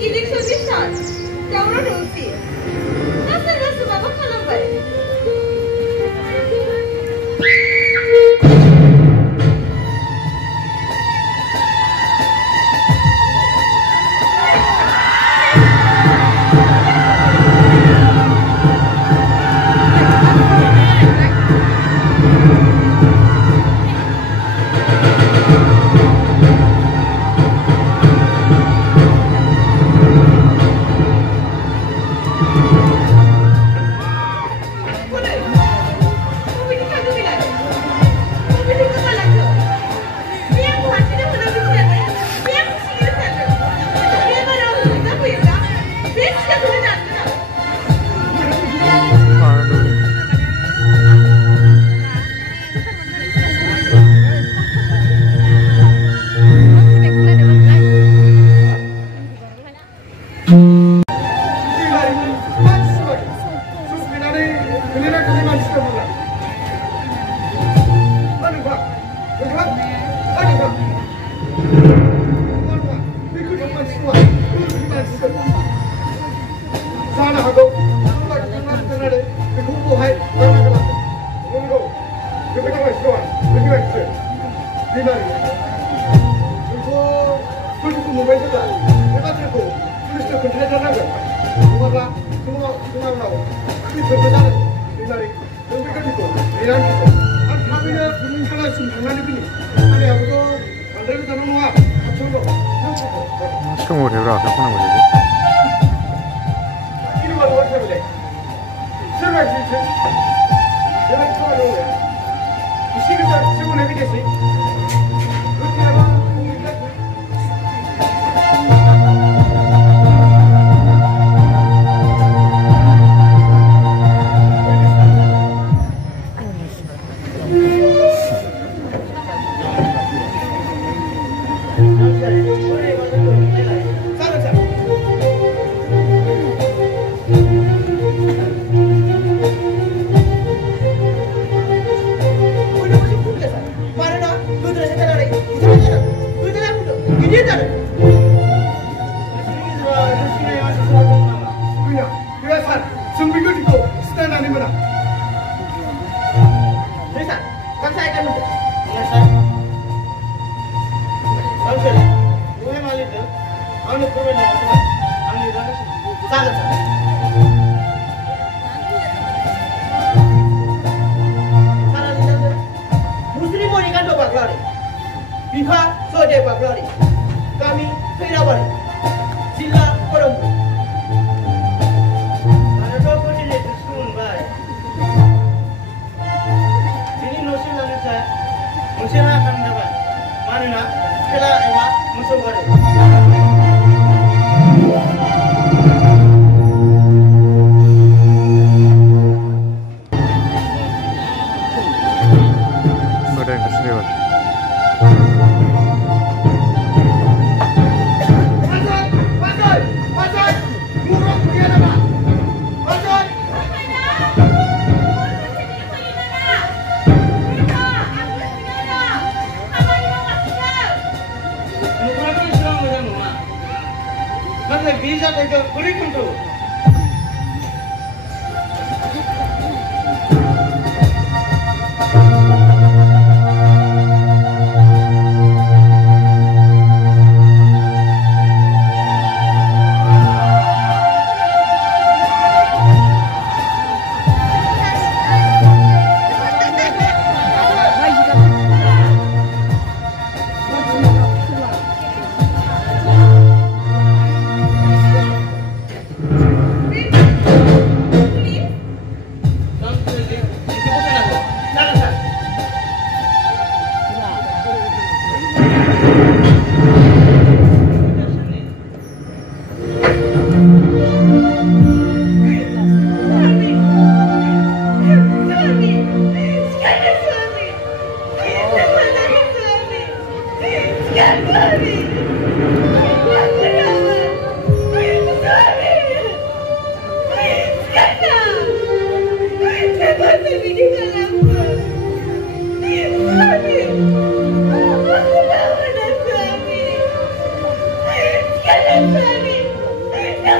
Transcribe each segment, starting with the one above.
Election discharge. Jawra Rosi. Nasa Baba Halamni.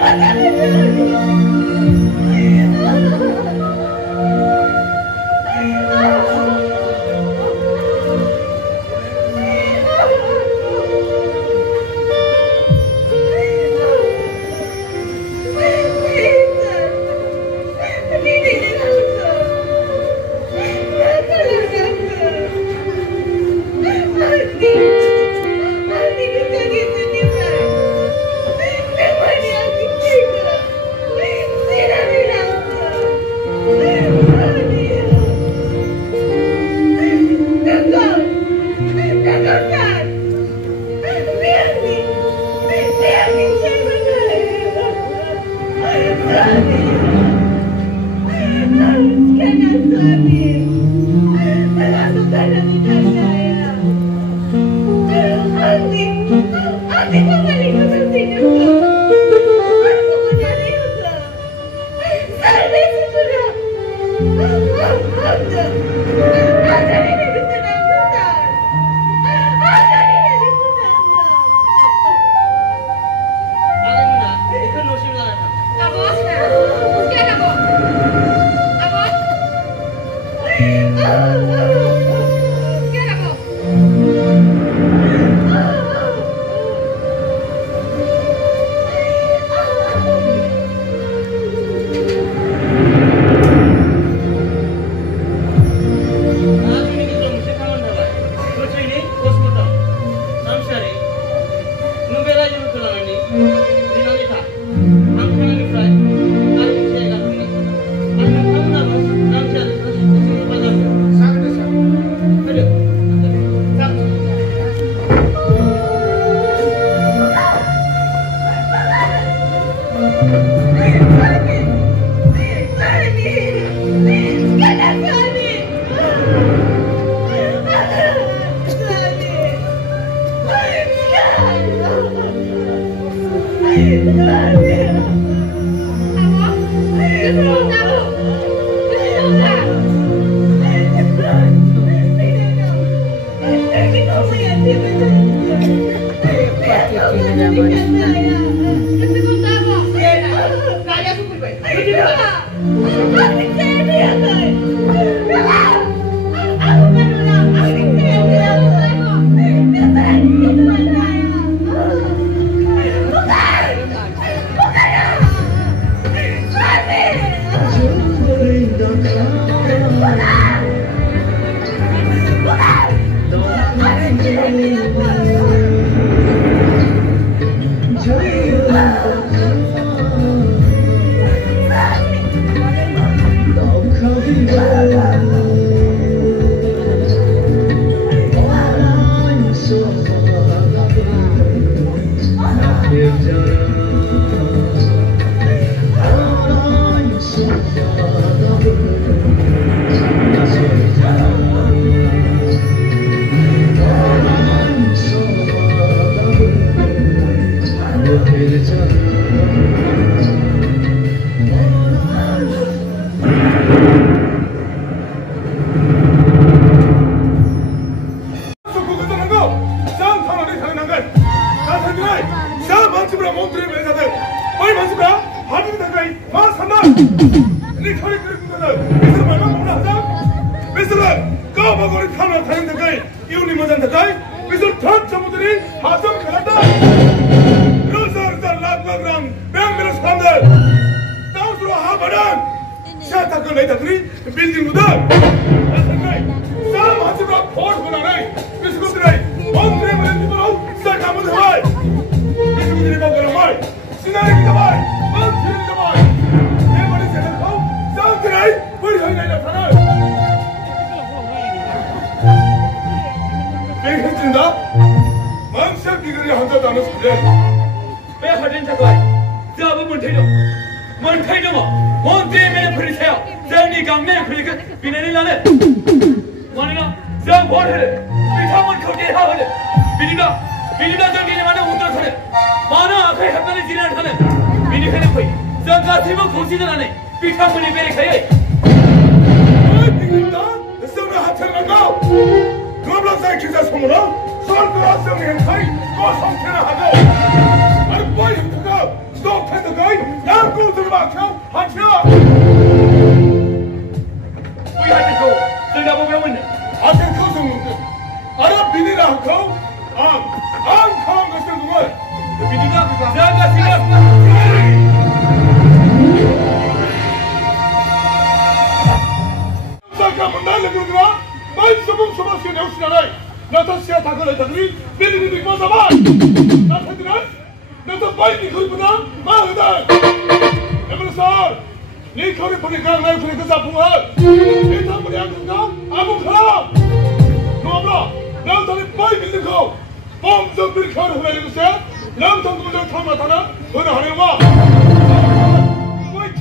Go, 꼭 들어봐. 하트. 우리 하트고 저녁 보면 하트 커서 알아 비니라 거. 안 커는 것은 누구? 비니가 자가 지가. 잠깐만 날려들어가. 말 소금 시에 내우시나라이. 나도 시야 다 걸어다니 내리는 거 잡아. 나한테는 나도 빨리 걸보다 마하다. 에버서 네 거리 보니까 나 그래 그 잡부가 내 담물이 안 된다. 아무 가. 너무라. 나 다리 빨리 밀는 거. 범정들이 가를 흘리는 것에 남 동물들 탐하다나 그거 하는 거. 어이.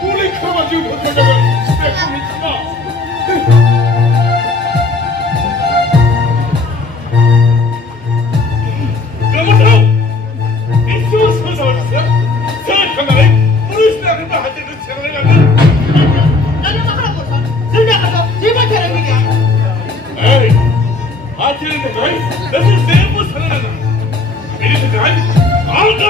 우리 그만 지금 못하자면 스펙 미치마. 여보세요. 이쪽 서서 어딨어? 생각하면 우리 스펙을 할 때도 생각을 하면. 나는 하라고 서. 생각하서 제발 대라기야. 에이, 아티는데 거의 무슨 세부 살아난다. 이리서 가이. 아우다.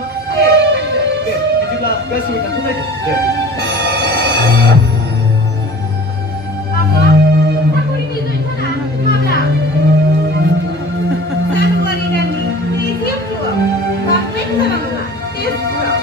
나마? 네, 비지가 가슴이 다 통하게. Apa? Aku ini itu di sana. Mana? Saya keluar ini. Ini siap keluar. Tapi sana mana? Tes keluar.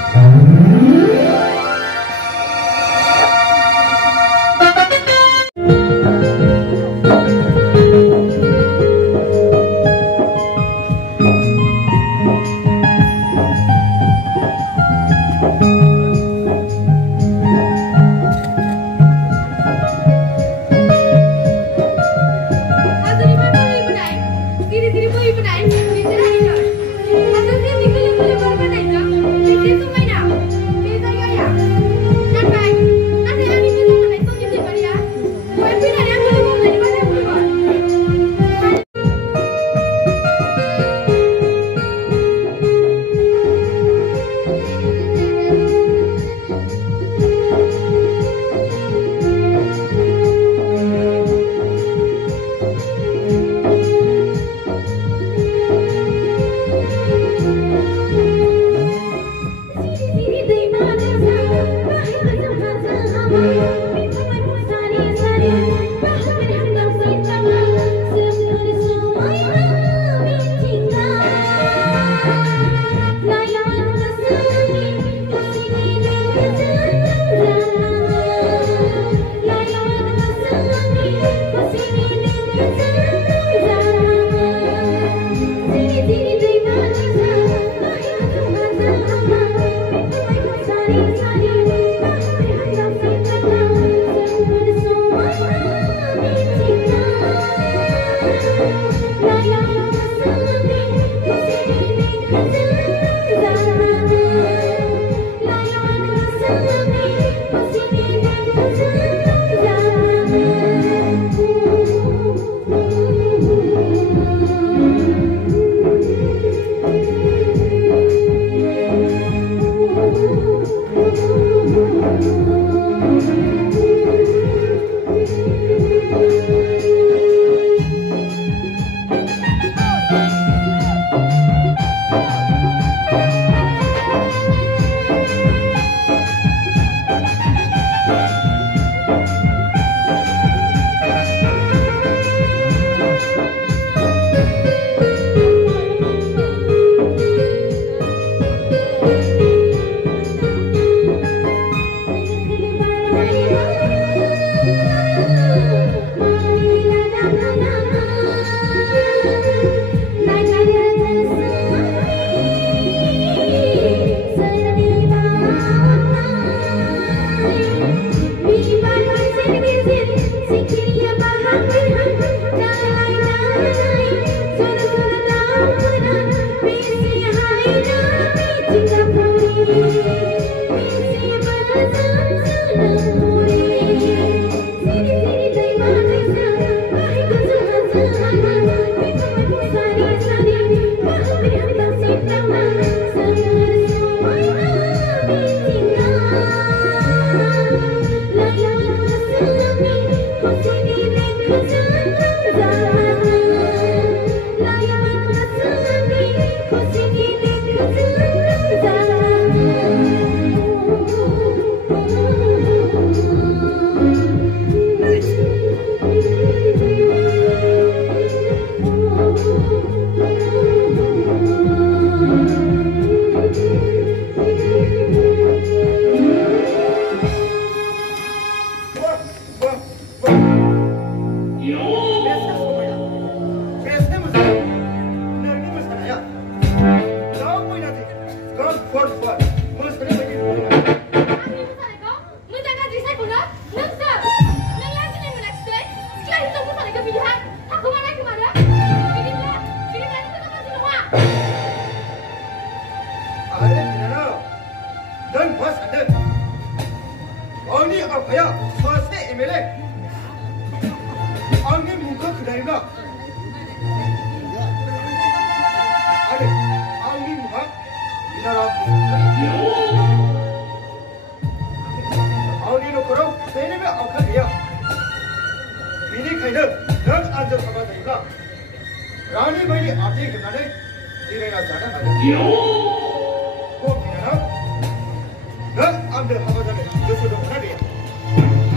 आमनो हाबा जानो गोसो दंना गैया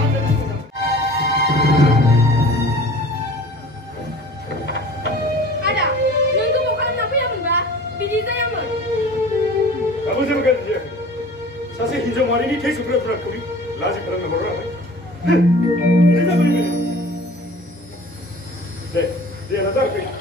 आमनो गोसो दं Ada, nunggu mau kalau apa yang mbak? Pilih saya mbak. Kamu siapa kan dia? Saya hijau mari ni tes pura-pura kuri. Lazim pernah memorah. Ini apa ini? Dia nak apa?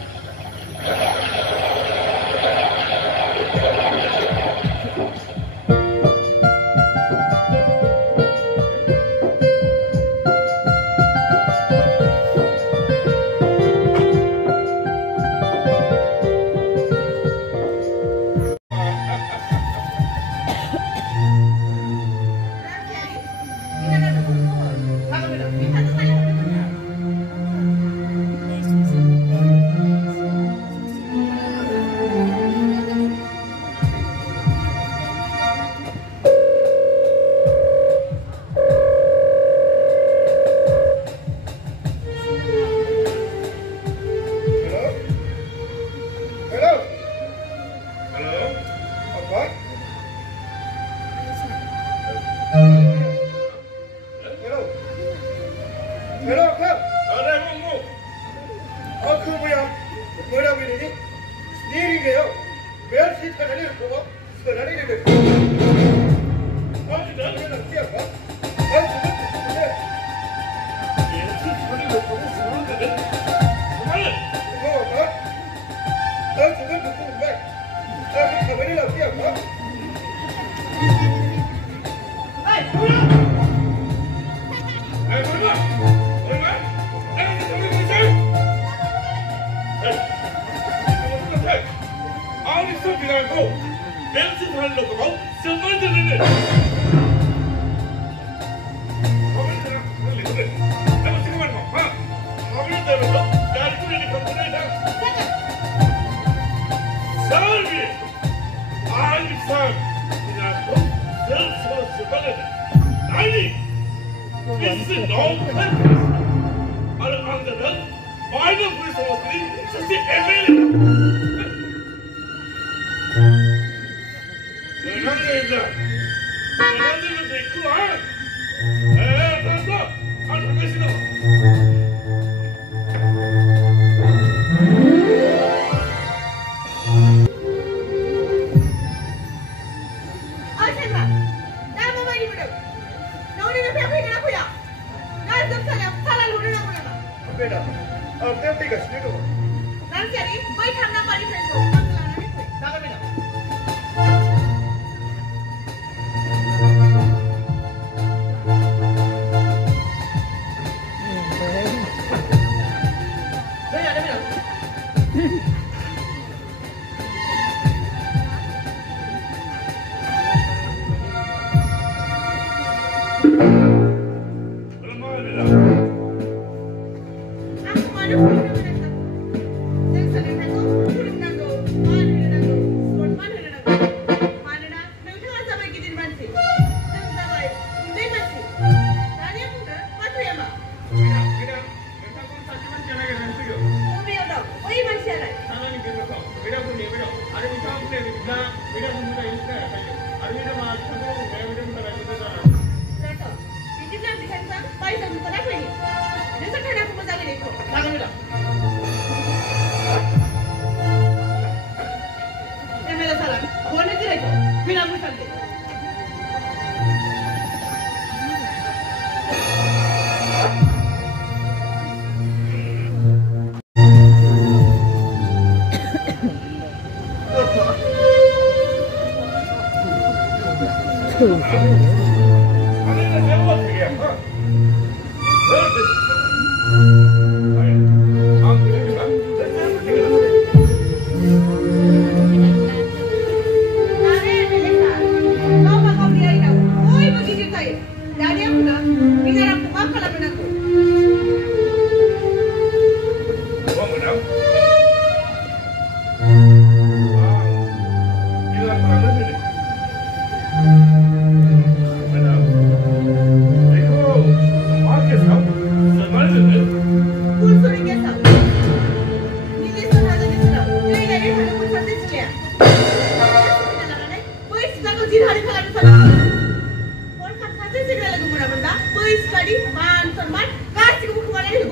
segera lagu muna-muna, boys study, man, sonman, kasih kamu kemana nih?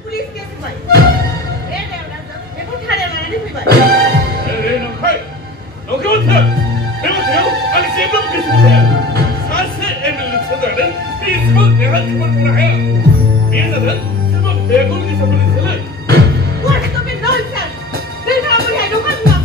Polis kes boy. Dia orang tu, aku thare mana nih boy? Nongkai, nongkai betul. Memang tahu, aku siapa begitu betul. Sasa emil sedar dan peaceful dengan kemana ya? Dia sedar, sebab dia pun bisa berjalan. What stupid nonsense! Dia kamu yang dokan apa?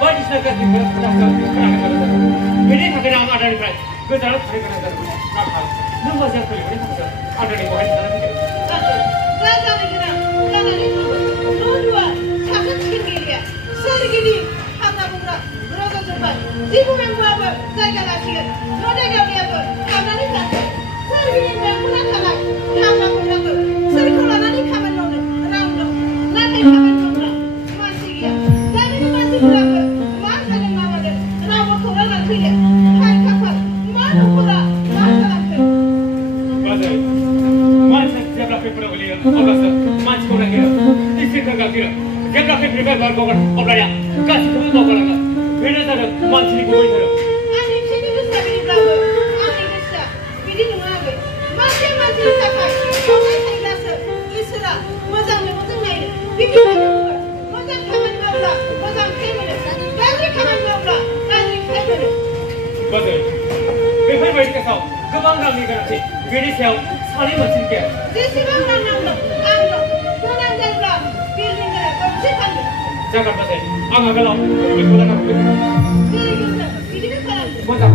बायदिसिना गाज्रि खोनानानै बेनि थाखायनो आं आदानिफ्राय गोजानाव थानो गोनां जादों नाथाय नों मोजां सोलिनायनि थाखाय आदानि बहाय थानानै फैदों जाजानो गोनां जानानै दङ न'आ साखोन सिखोन गैलिया सोरगिदिं हाग्रा बंग्रा रज'जोब्बाय जिबौ एम्फौआबो जायगा लाखिगोन न' जायगायावबो हाबनानै थागोन सोरगिदिं बेंखनना थानाय हाग्रा बंग्राखौ सोरखौ लानानै खामानि मावनो रां दं नाथाय खामानि मावग्रा मानसि गैया गामिनि मानसिफोराबो मा जादों मा मादों रावबो खौरां लाफैया हाय खाफाल मा न'खरा मा खालामखो बाजै मानसिया जेब्ला खैफोदाव गोलैयो अब्लासो मानसिखौ नागिरो इसोरखौ गाबज्रियो जेब्ला खैफोदनिफ्राय बारग'गोन अब्लानिया गासैखौबो मावगालांगोन बेनो जादों मानसिनि गुबै धोरोम आंनि फिसानि गोसोआ बिदिब्लाबो आंनि गोसोआ बिदि नङा आबै मानसिनि थाखाय सावनाय थायोब्लासो इसोरा मोजां मेगनजों नायनो बिदिनो मोजां खामानि मावब्ला मोजां फिथाइ मोनो गाज्रि खामानि मावब्ला गाज्रि फिथाइ मोनो बाजै बेफोरबायदि केसाव गोबां रांनि गोनांथि बेनि सायाव सानै मानसिनि केस जेसेबां रां नांगौ आं दं गोनां जायोब्ला बिल्डिं गोनां गंसे फानगोन जागोन बाजै आं आगोलाव बेखौ लाना फैगोन जेरै गोसो बिदिनो खालामदो मोजां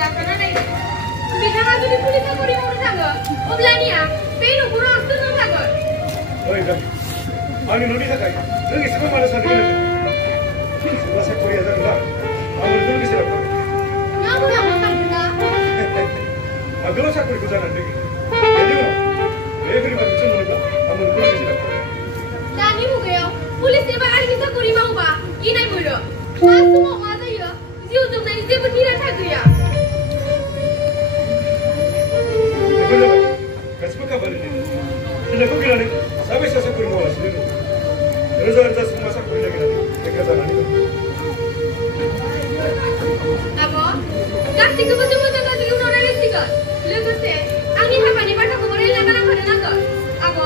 गाखोना नायदो बिथाङा जुदि पुलिस साकरि मावनो थाङो अब्लानिया बे न'खराव आं सोरजों थागोन ओइ गामि आंनि न'नि थाखाय नों एसेबां मानो सानदों सोरबा साकरिया जागोनब्ला आं ओरैनो गेजेराव थागोन मा मुलाम्फा सानदोंना आगोलाव साकरिखौ जानानै दोङो बेनि उनाव बे गोरिबा मोनसे मोनोब्ला आं ओरैनो गेजेराव थागोन दानि मुगायाव पुलिस एबा आर्मि साकरि मावोबा गिनाय मोनो मा समाव मा जायो जिउ जोबनायनि जेबो थिरांथा गैया बेफोर जाबाय गासिबो खामानिनि फिननायखौ गिनानै साबेसे साकरि मावालासिनो दङ रोजा रोजा सुबुङा साकरि नागिरनानै बेखार जानानै दं आब' गासैखौबो जों मोजां गाज्रि उनाव रायज्लायसिगोन लोगोसे आंनि हाबानि बाथ्राखौबो रायज्लायना गालांखानो नांगोन आब'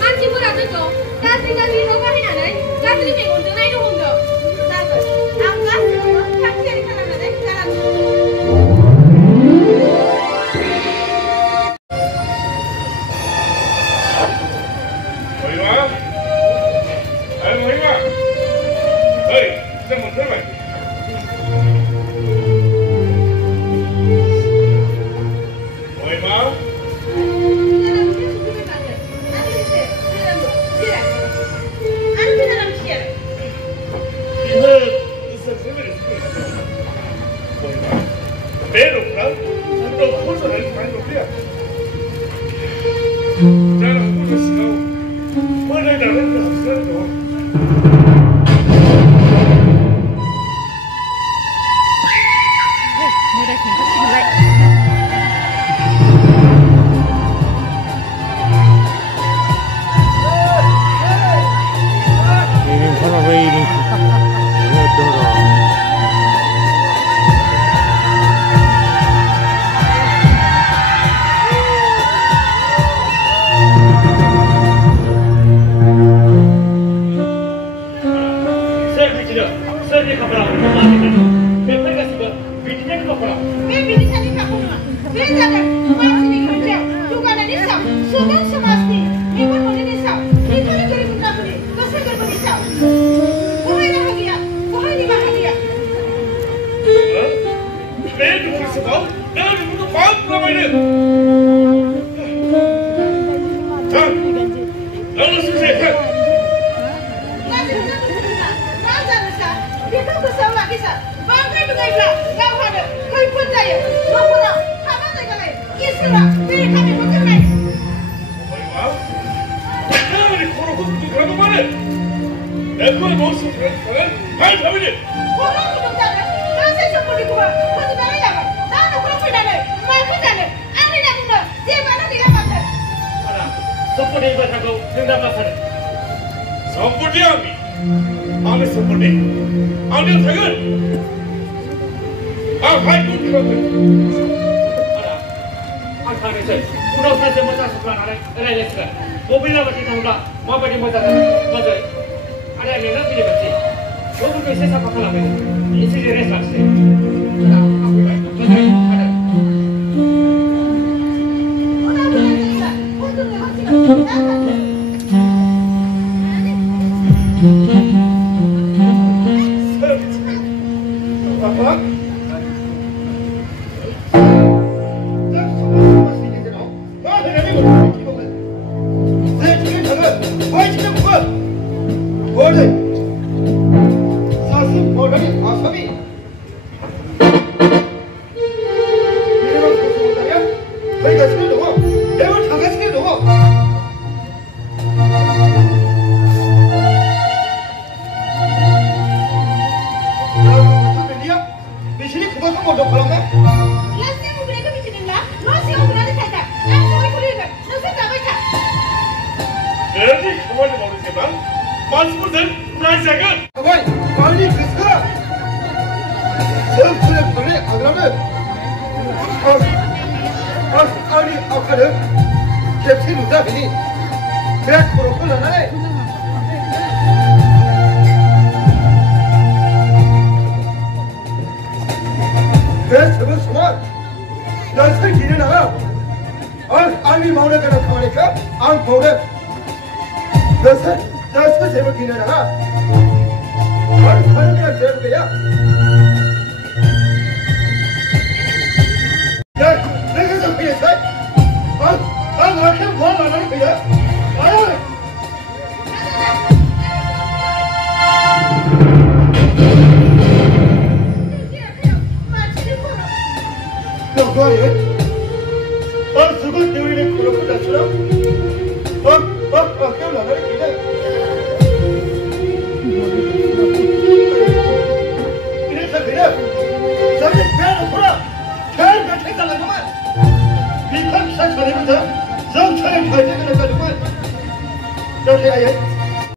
मानसिफोरा जोंखौ गाज्रि गाज्रि राव बाहायनानै गाज्रि मेगनजों नायनो हमदों जागोन आं गासैखौबो थाग थियारि खालामनानै गालांगोन Jwoganai. Suku teori ni kurang dah sudah. Kau nak lagi ni? Ini sebenarnya, saya biar kurang. Kan macam mana lagi? Bikak saya cari macam, saya cari kerja kerja macam. Jadi ayat.